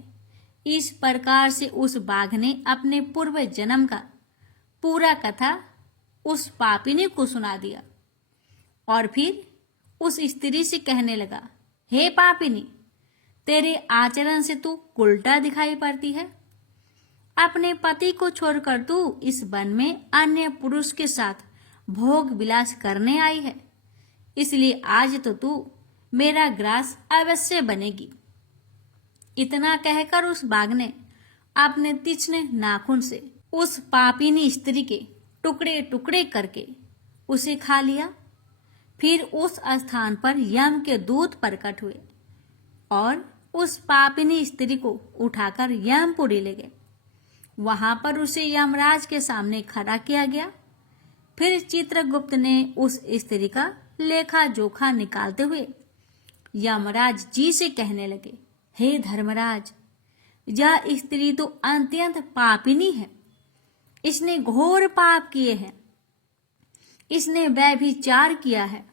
इस प्रकार से उस बाघ ने अपने पूर्व जन्म का पूरा कथा उस पापिनी को सुना दिया और फिर उस स्त्री से कहने लगा, हे पापिनी, तेरे आचरण से तू उल्टा दिखाई पड़ती है। अपने पति को छोड़कर तू इस वन में अन्य पुरुष के साथ भोग विलास करने आई है। इसलिए आज तो तू मेरा ग्रास अवश्य बनेगी। इतना कहकर उस बाघ ने अपने तीक्ष्ण नाखून से उस पापिनी स्त्री के टुकड़े टुकड़े करके उसे खा लिया। फिर उस स्थान पर यम के दूत प्रकट हुए और उस पापिनी स्त्री को उठाकर यमपुरी ले गए। वहां पर उसे यमराज के सामने खड़ा किया गया। फिर चित्रगुप्त ने उस स्त्री का लेखा जोखा निकालते हुए यमराज जी से कहने लगे, हे धर्मराज, यह स्त्री तो अत्यंत पापिनी है। इसने घोर पाप किए हैं। इसने व्यभिचार किया है।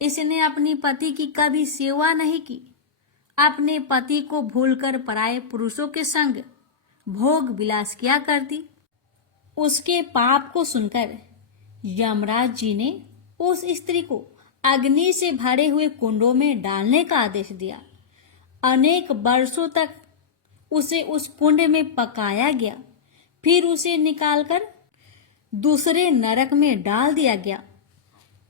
इसने अपनी पति की कभी सेवा नहीं की। अपने पति को भूलकर पराये पुरुषों के संग भोग विलास किया करती। उसके पाप को सुनकर यमराज जी ने उस स्त्री को अग्नि से भरे हुए कुंडों में डालने का आदेश दिया। अनेक वर्षों तक उसे उस कुंड में पकाया गया। फिर उसे निकालकर दूसरे नरक में डाल दिया गया।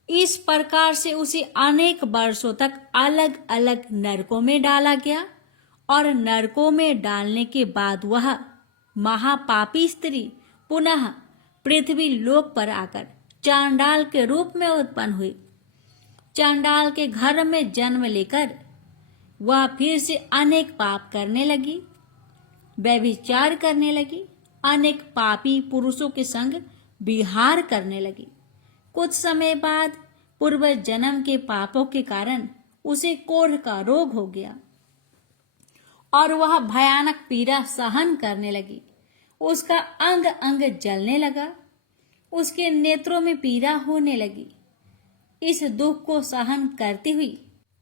इस प्रकार से उसे अनेक वर्षों तक अलग अलग नरकों में डाला गया और नरकों में डालने के बाद वह महापापी स्त्री पुनः पृथ्वी लोक पर आकर चांडाल के रूप में उत्पन्न हुई। चांडाल के घर में जन्म लेकर वह फिर से अनेक पाप करने लगी, व्यभिचार करने लगी, अनेक पापी पुरुषों के संग विहार करने लगी। कुछ समय बाद पूर्व जन्म के पापों के कारण उसे कोढ़ का रोग हो गया और वह भयानक पीड़ा सहन करने लगी। उसका अंग अंग जलने लगा। उसके नेत्रों में पीड़ा होने लगी। इस दुख को सहन करती हुई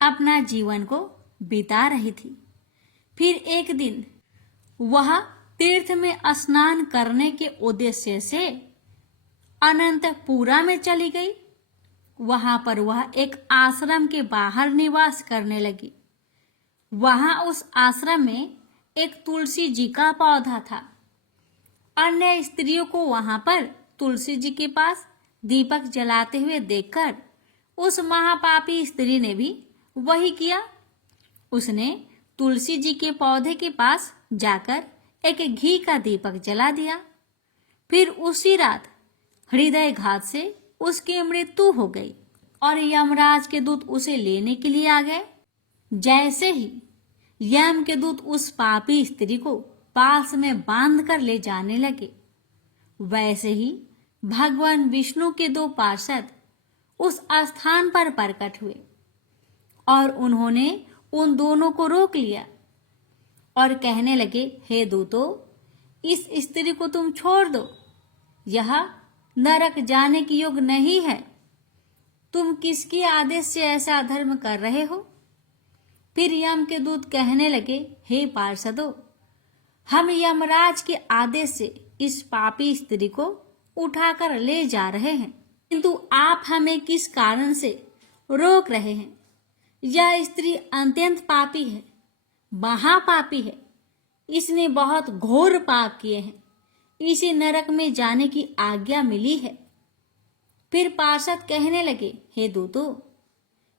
अपना जीवन को बिता रही थी। फिर एक दिन वह तीर्थ में स्नान करने के उद्देश्य से अनंतपुरा में चली गई। वहां पर वह एक आश्रम के बाहर निवास करने लगी। वहां उस आश्रम में एक तुलसी जी का पौधा था। अन्य स्त्रियों को वहां पर तुलसी जी के पास दीपक जलाते हुए देखकर उस महापापी स्त्री ने भी वही किया। उसने तुलसी जी के पौधे के पास जाकर एक घी का दीपक जला दिया। फिर उसी रात हृदयघात से उसकी मृत्यु हो गई और यमराज के दूत उसे लेने के लिए आ गए। जैसे ही यम के दूत उस पापी स्त्री को पास में बांध कर ले जाने लगे, वैसे ही भगवान विष्णु के दो पार्षद उस स्थान पर प्रकट हुए और उन्होंने उन दोनों को रोक लिया और कहने लगे, हे दूतों, इस स्त्री को तुम छोड़ दो। यह नरक जाने की योग्य नहीं है। तुम किसके आदेश से ऐसा धर्म कर रहे हो? फिर यम के दूत कहने लगे, हे पार्षदों, हम यमराज के आदेश से इस पापी स्त्री को उठाकर ले जा रहे हैं, किंतु आप हमें किस कारण से रोक रहे हैं? यह स्त्री अत्यंत पापी है, महापापी है। इसने बहुत घोर पाप किए हैं। इसे नरक में जाने की आज्ञा मिली है। फिर पार्षद कहने लगे, हे दूतों,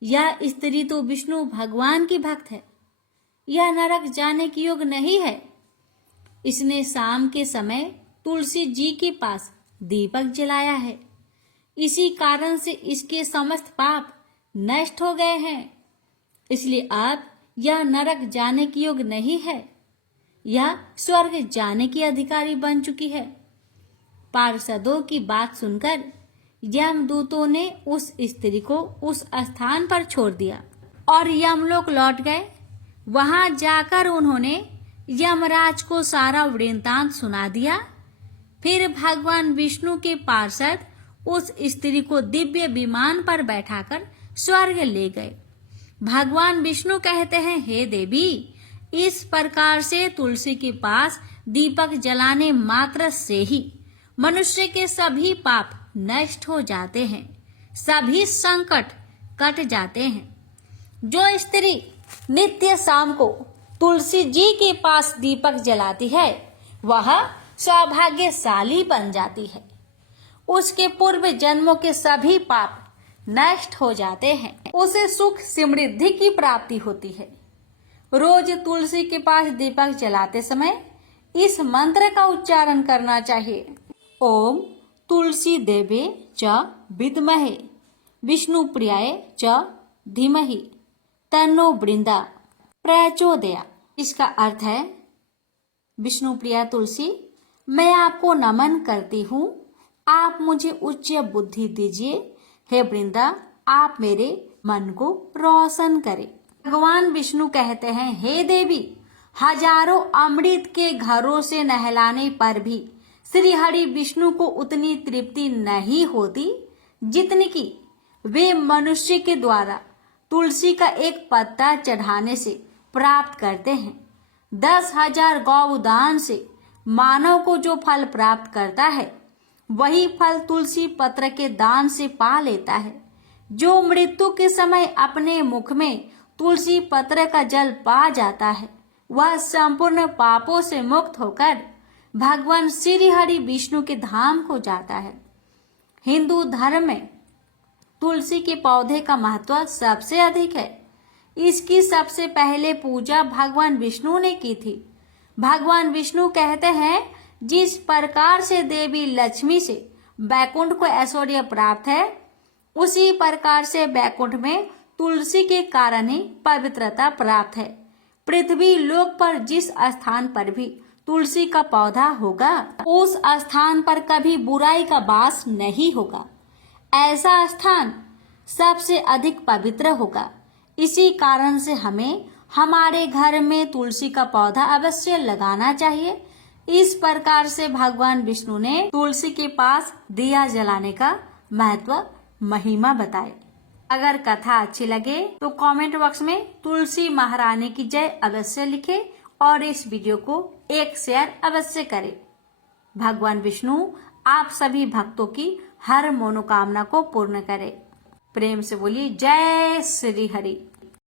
यह स्त्री तो विष्णु भगवान की भक्त है। यह नरक जाने की योग्य नहीं है। इसने शाम के समय तुलसी जी के पास दीपक जलाया है। इसी कारण से इसके समस्त पाप नष्ट हो गए हैं। इसलिए अब यह नरक जाने की योग्य नहीं है। यह स्वर्ग जाने की अधिकारी बन चुकी है। पार्षदों की बात सुनकर यमदूतों ने उस स्त्री को उस स्थान पर छोड़ दिया और यमलोक लौट गए। वहां जाकर उन्होंने यमराज को सारा वृत्तांत सुना दिया। फिर भगवान विष्णु के पार्षद उस स्त्री को दिव्य विमान पर बैठाकर स्वर्ग ले गए। भगवान विष्णु कहते हैं, हे देवी, इस प्रकार से तुलसी के पास दीपक जलाने मात्र से ही मनुष्य के सभी पाप नष्ट हो जाते हैं, सभी संकट कट जाते हैं। जो स्त्री नित्य शाम को तुलसी जी के पास दीपक जलाती है, वह सौभाग्यशाली बन जाती है। उसके पूर्व जन्मों के सभी पाप नष्ट हो जाते हैं। उसे सुख समृद्धि की प्राप्ति होती है। रोज तुलसी के पास दीपक जलाते समय इस मंत्र का उच्चारण करना चाहिए। ओम तुलसी देवे च विद्महे विष्णुप्रियाय च धीमहि तन्नो बृंदा प्रचोदया। इसका अर्थ है, विष्णुप्रिया तुलसी, मैं आपको नमन करती हूँ। आप मुझे उच्च बुद्धि दीजिए। हे वृंदा, आप मेरे मन को रोशन करें। भगवान विष्णु कहते हैं, हे देवी, हजारों अमृत के घरों से नहलाने पर भी श्री हरि विष्णु को उतनी तृप्ति नहीं होती जितनी कि वे मनुष्य के द्वारा तुलसी का एक पत्ता चढ़ाने से प्राप्त करते हैं। 10,000 गौदान से मानव को जो फल प्राप्त करता है, वही फल तुलसी पत्र के दान से पा लेता है। जो मृत्यु के समय अपने मुख में तुलसी पत्र का जल पा जाता है, वह संपूर्ण पापों से मुक्त होकर भगवान श्री हरि विष्णु के धाम को जाता है। हिंदू धर्म में तुलसी के पौधे का महत्व सबसे अधिक है। इसकी सबसे पहले पूजा भगवान विष्णु ने की थी। भगवान विष्णु कहते हैं, जिस प्रकार से देवी लक्ष्मी से बैकुंठ को ऐश्वर्य प्राप्त है, उसी प्रकार से बैकुंठ में तुलसी के कारण ही पवित्रता प्राप्त है। पृथ्वी लोक पर जिस स्थान पर भी तुलसी का पौधा होगा, उस स्थान पर कभी बुराई का वास नहीं होगा। ऐसा स्थान सबसे अधिक पवित्र होगा। इसी कारण से हमें हमारे घर में तुलसी का पौधा अवश्य लगाना चाहिए। इस प्रकार से भगवान विष्णु ने तुलसी के पास दिया जलाने का महत्व, महिमा बताए। अगर कथा अच्छी लगे तो कमेंट बॉक्स में तुलसी महारानी की जय अवश्य लिखें और इस वीडियो को एक शेयर अवश्य करें। भगवान विष्णु आप सभी भक्तों की हर मनोकामना को पूर्ण करे। प्रेम से बोलिए जय श्री हरि।